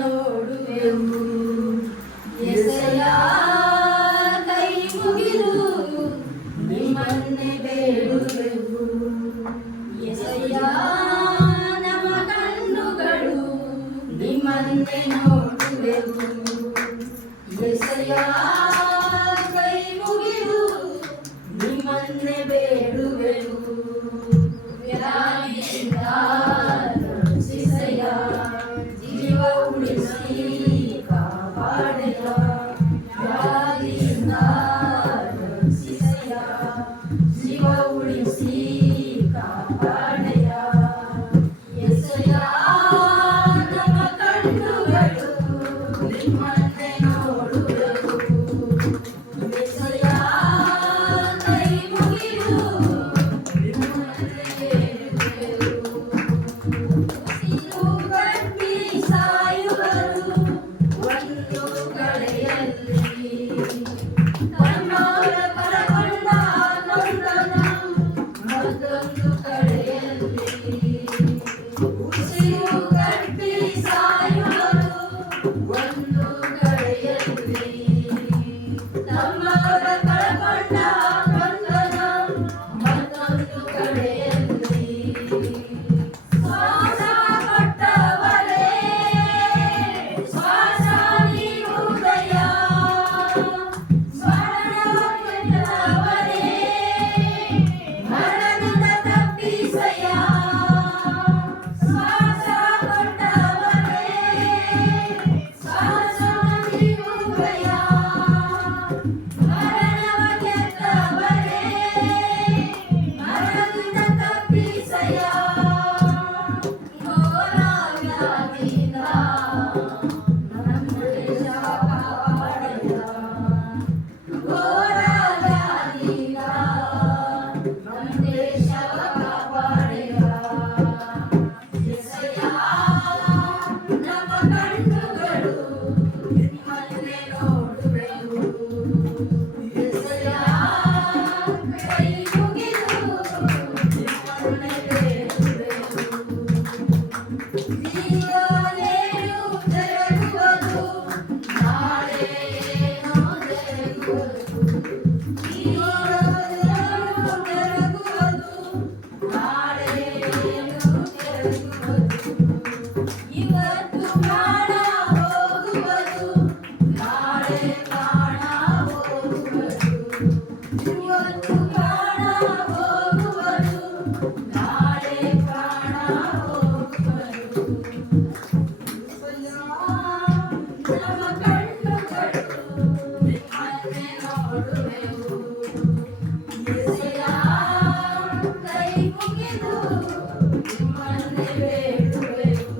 ನೋಡುವೆವು ಎಸೆಯ ಕೈ ಮುಗಿದು ನಿಮ್ಮನ್ನೇ ಬೇಡುವೆವು ಎಸೆಯ ನಮ್ಮ ಕಣ್ಣುಗಳು ನಿಮ್ಮನ್ನೇ ನೋಡುವೆವು ಎಸೆಯ ಕೈ ಮುಗಿದು ನಿಮ್ಮನ್ನೇ ಬೇಡುವೆವು ವ್ಯಾಧಿಯಿಂದ ರಕ್ಷಿಸೆಯ ಜೀವ ಉಳಿಸಿ ಕಾಪಾಡೆಯ ವ್ಯಾಧಿಯಿಂದ ರಕ್ಷಿಸೆಯ ಜೀವ ಉಳಿಸಿ ಕಾಪಾಡೆಯ ಎಸೆಯ ನಮ್ಮ ಕಣ್ಣುಗಳು ನಿಮ್ಮನ್ನೇ ನೋಡುವೆವು ಎಸೆಯ ಕೈ ಮುಗಿದು ನಿಮ್ಮನ್ನೇ ಬೇಡುವೆವು ಉಸಿರು ಗಟ್ಟಿ ಸಾಯುವರು ಒಂದು ಕಡೆಯಲ್ಲಿ ತನ್ನವರ ಕರಗೊಂಡ ನೊಂದನ ಮತ್ತೊಂದು ಕಡೆಯಲ್ಲಿ ಉಸಿರು ಗಟ್ಟಿ ಸಾಯುವರು ಒಂದು ಕಡೆಯಲ್ಲಿ ತಮ್ಮವರ ಕರಗೊಂಡ ನೊಂದನ ಮತ್ತೊಂದು ಕಡೆಯಲ್ಲಿ ಶ್ವಾಸ ಕೊಟ್ಟವರೇ ಶ್ವಾಸ ನೀಡುವುದಯ ಸ್ಮರಣ ಕೆಟ್ಟವರೇ ಮರಣದ ತಪ್ಪಿಸಯ ಶ್ವಾಸ ಕೊಟ್ಟವರೇ ಶ್ವಾಸ ನೀಡುವುದಯ ಮರಣವ ಕೆಟ್ಟವರೇ ಮರಣದ ತಪ್ಪಿಸಯ ಘೋರ ವ್ಯಾಧಿಯಿಂದ ನಮ್ಮ ದೇಶ ಕಾಪಾಡೆಯ ಘೋರ ವ್ಯಾಧಿಯಿಂದ ನಮ್ಮ ದೇಶ ಕಾಪಾಡೆಯ ಎಸೆಯ ನಮ್ಮ ಕಣ್ಣುಗಳು ನಿಮ್ಮನ್ನೇ ನೋಡುವೆವು ಎಸೆಯ ಕೈ ಮುಗಿದು ನಿಮ್ಮನ್ನೇ ಬೇಡುವೆವು ಜೀವನೇನು ಜರುಗುವುದು ನಾಳೆ ಏನೋ ಜರುಗುವುದು ಜೀವನೇನು ಜರುಗುವುದು ನಾಳೆ ಏನೋ ಜರುಗುವುದು ಇವತ್ತು ಪ್ರಾಣ ಹೋಗುವುದು ನಾಳೆ ಪ್ರಾಣ ಹೋಗುವುದು ಇವತ್ತು ಪ್ರಾಣ ಹೋಗುವುದು ನಾಳೆ ಪ್ರಾಣ ಹೋಗುವುದು ನಮ್ಮ ಕಣ್ಣುಗಳು ನಿಮ್ಮನ್ನೇ ನೋಡುವೆವು ಎಸೆಯ ಕೈ ಮುಗಿದು ನಿಮ್ಮನ್ನೇ ಬೇಡುವೆವು